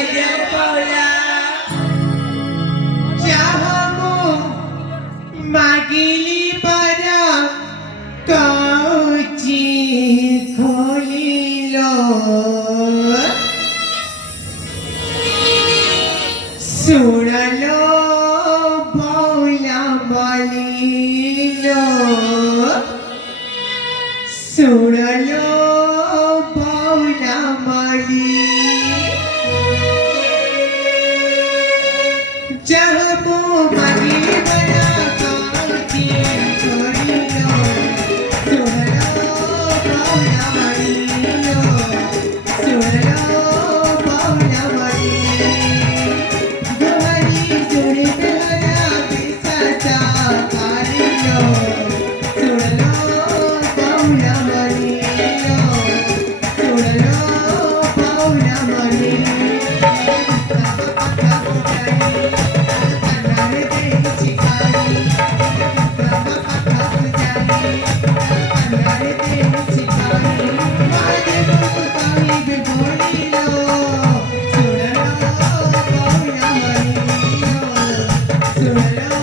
Pula Jahamu Magili pada Kauci Kholilo Suralo Paula Malilo Suralo Paula Malilo Jahamu Magili pada Kauci Kholilo Suralo Paula Malilo Suralo Paula Malilo Suralo